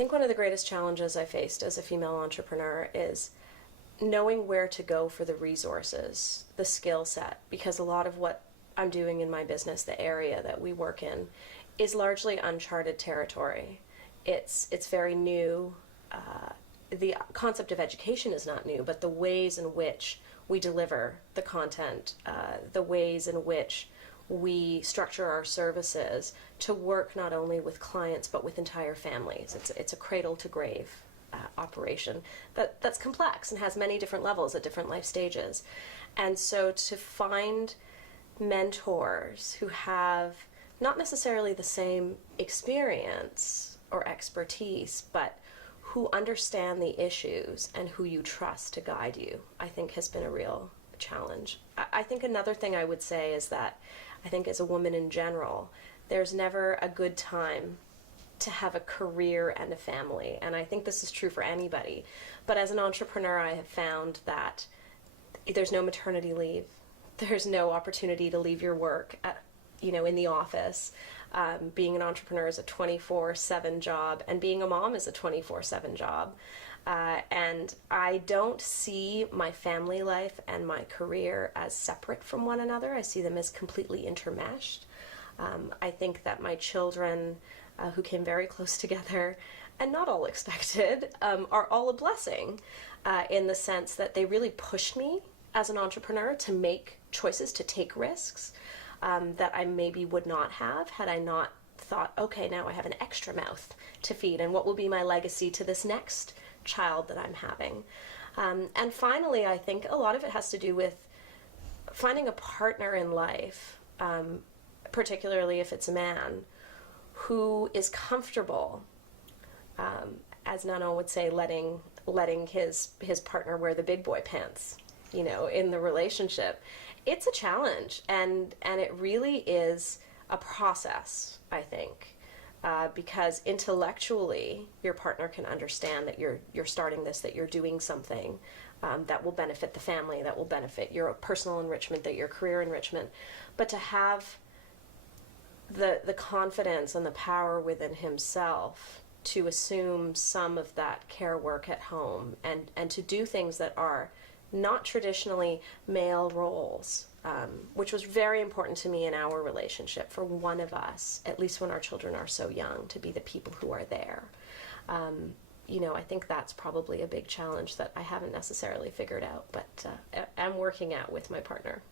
think one of the greatest challenges I faced as a female entrepreneur is knowing where to go for the resources, the skill set, because a lot of what I'm doing in my business, the area that we work in, is largely uncharted territory. It's very new. The concept of education is not new, but the ways in which we deliver the content, the ways in which we structure our services to work not only with clients but with entire families. It's a cradle to grave operation that's complex and has many different levels at different life stages. And so to find mentors who have not necessarily the same experience or expertise, but who understand the issues and who you trust to guide you, I think has been a real challenge. I think another thing I would say is that I think as a woman in general, there's never a good time to have a career and a family. And I think this is true for anybody. But as an entrepreneur, I have found that there's no maternity leave. There's no opportunity to leave your work in the office. Being an entrepreneur is a 24/7 job, and being a mom is a 24/7 job. And I don't see my family life and my career as separate from one another. I see them as completely intermeshed. I think that my children, who came very close together, and not all expected, are all a blessing in the sense that they really pushed me as an entrepreneur to make choices, to take risks that I maybe would not have had I not thought, okay, now I have an extra mouth to feed, and what will be my legacy to this next child that I'm having. And finally, I think a lot of it has to do with finding a partner in life, particularly if it's a man, who is comfortable, as Nano would say, letting his partner wear the big boy pants, in the relationship. It's a challenge, and it really is a process, I think. Because intellectually your partner can understand that you're starting this, that you're doing something that will benefit the family, that will benefit your personal enrichment, that your career enrichment. But to have the confidence and the power within himself to assume some of that care work at home and to do things that are not traditionally male roles, which was very important to me in our relationship, for one of us, at least when our children are so young, to be the people who are there. I think that's probably a big challenge that I haven't necessarily figured out, but I'm working out with my partner.